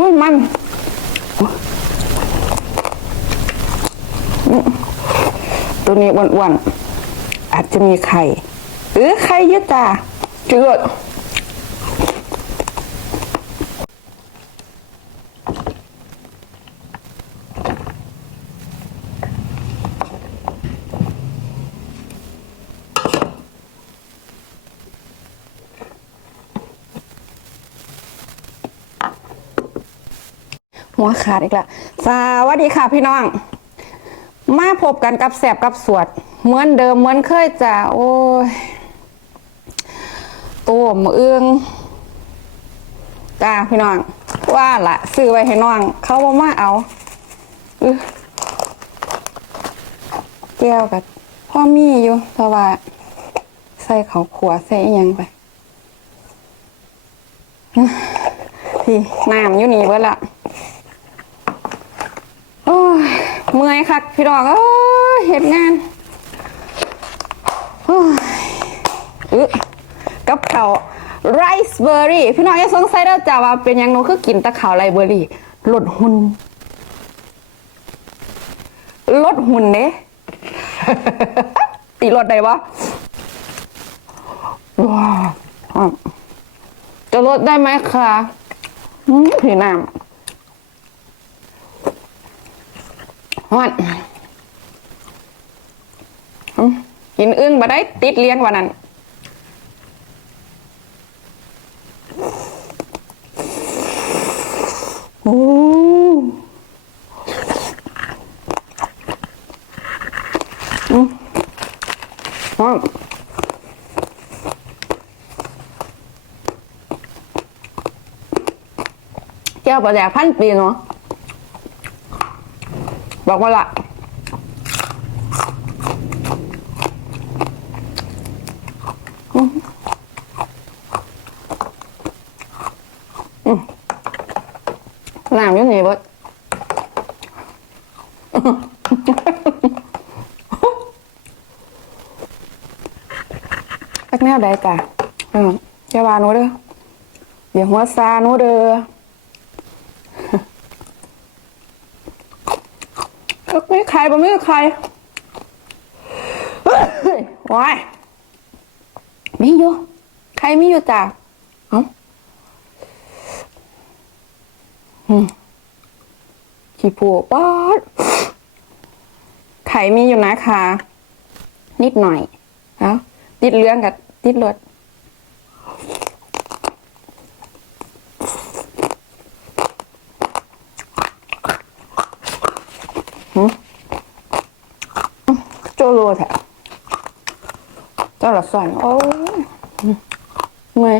อุ้ยมันตัวนี้อ้วนๆอาจจะมีไข่หรือไข่เยอะจ้าจืด หัวขาดอีกแล้วสวัสดีค่ะพี่น้อง มาพบกันกับแสบกับสวด เหมือนเดิมเหมือนเคยจ้ะโอ้ยตัวมเอื้องจ้าพี่น้อง ว่าละซื้อไว้ให้น้อง เขาบ่ามาเอาอื้อแก้วกับพ่อมีอยู่เพราะว่า ใส่เขาวขัวใส่ยังไปอื้อพี่น้ำอยู่นี่เบิดละ โอ้ย เมื่อยคักพี่ดอกเอ้ยเหตุงานโอ้อกับเขาไรซ์เบอร์รี่พี่น้องอย่าสงสัยเด้อจ้าว่าเป็นยังหนูคือกินตะขาวไรเบอร์รี่ลดหุ่นลดหุ่นเด้ตีลดได้ปะว้าวจะลดได้ไหมคะอืมพี่น้ำ ฮอนกินอึ้งมาได้ติดเลี้ยงวันนั้นโอ้อืมฮอนแก้วปลาแดกพันปีเนาะ บอกว่าละอืมอืมน้ำยังไงบดตักแนวใดจ้ะเอออย่าวานูเด้อเดี๋ยวหัวซานูเด้อ เอ้ยไม่ใครบ่ไม่ใครเฮ้ยว้ายมีอยู่ใครมีอยู่จ้ะเอ้าขี้ปูป๊อดไข่มีอยู่นะคะ นิดหน่อยเอ้าติดเรื่องกับติดรถโจ โลแท้เจ้าหละสั่นโอ้ยเมื่อย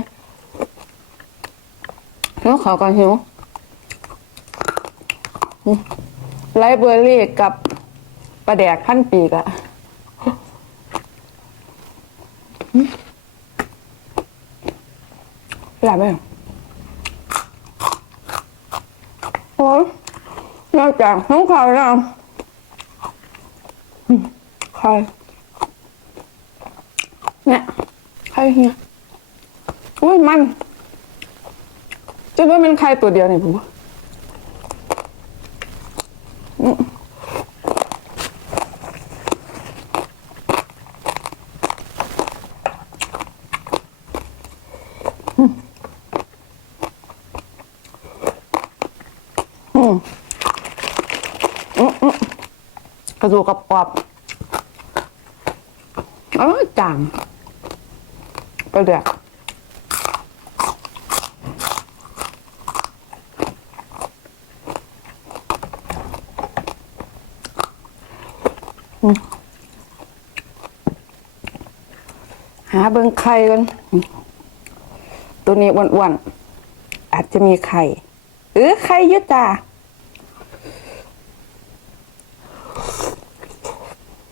หิวขาวกันหิวอืมไลฟ์เบอรี่กับปลาแดกพันปีกอะอืมหลับไหมโอ้ยนอกจากหิวขาวแล้ว ใครเนี่ยใครเนี่ยอุ้ยมันจะว่าเป็นใครตัวเดียวเนี่ยผมว่าอืมอืมอืมอืมกระดูกกรอบ อ๋อจางไปเดือกหาเบิ่งไข่กัน ตัวนี้อ้วนๆ อาจจะมีไข่หรือไข่ยอะจ้า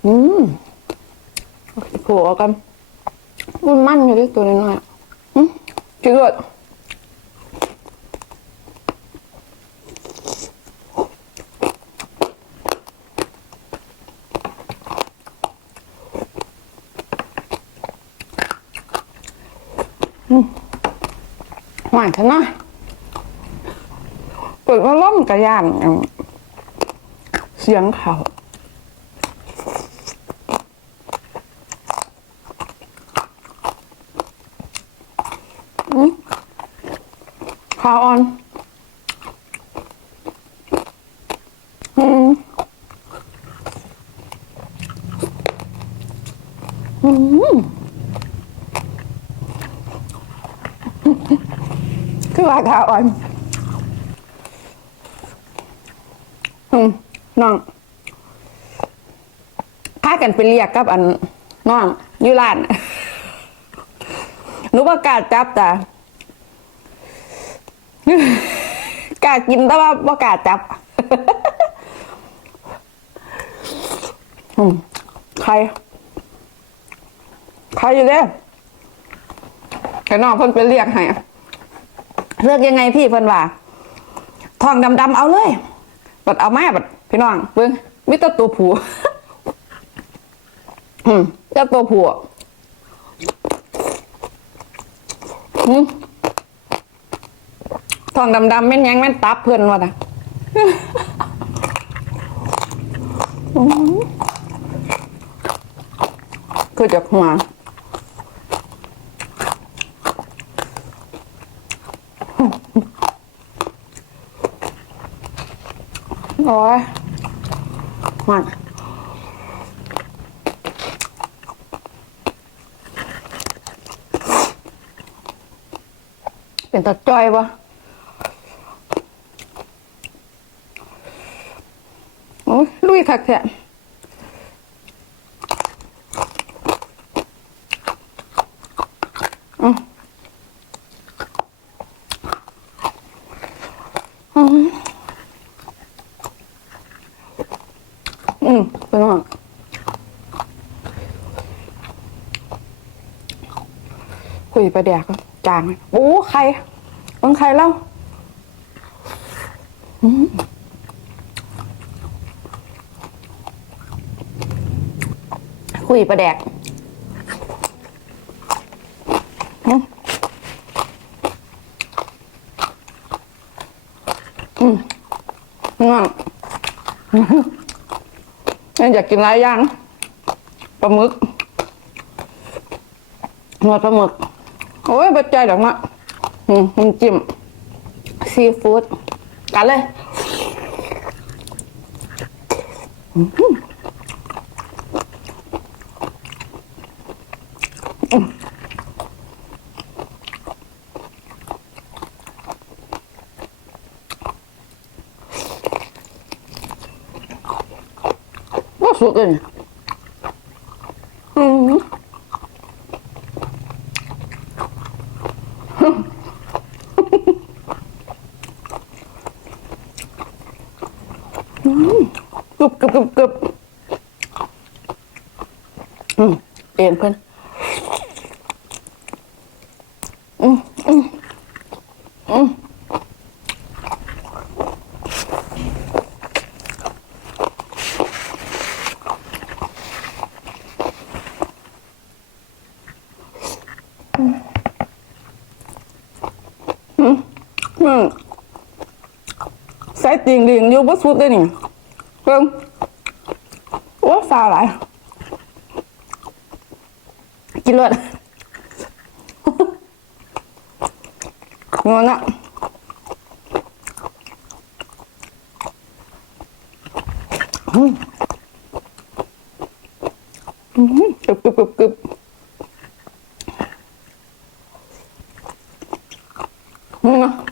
อืม ผล่ออกกันมันมั่นอยู่ด้วยตัวน้อยๆอะอืมจืดอืมหวานกันหน่อยเปิดว่าล่มกระยานเสียงเขาอืมขาอ่อน อืมอืม คือว่าขาอ่อนอืมน้องพากันไปเรียกกับอันน้องอยูร้านหนูประกาศจับแต่กล้ากินแต่ว่าประกาศจับอืมใคร ใครอยู่เด้แต่น้องเพิ่นไปเรียกให้เลือกยังไงพี่เพิ่นว่าทองดำๆเอาเลยบัดเอามาบัดพี่น้องเบิ่งมีแต่ตัวผัวอืมแต่ตัวผัวอืมทองดำๆแม่นยังแม่นตับเพื่อนวะนะคือจากหัว โอ้ยหวานเป็นตะจ้อยวะโอ้ยลุยคักแท้ อืมเป็นว่าคุยไปแดกก็จางโอ้ใครบังใครเล่าอืมคุยประแดกอืมอืมง่วง ยังอยากกินหลายอย่างปลาหมึกหนวดปลาหมึกโอ้ยบัดใจดอกมะอืมน้ำจิ้มซีฟู้ดกันเลย อืม สุดเลยอืมกึบกึบกึบกึบอืมเอ็นเพื่อนอืมอืมอืมอืมอืมใส่ติ่งดิ่งอยู่บ่สุดเลยนี่เพิ่งโอ้ซาหลายกินเลือดงอนอะอืมอืมกึบกึบกึบกึบอืมนะ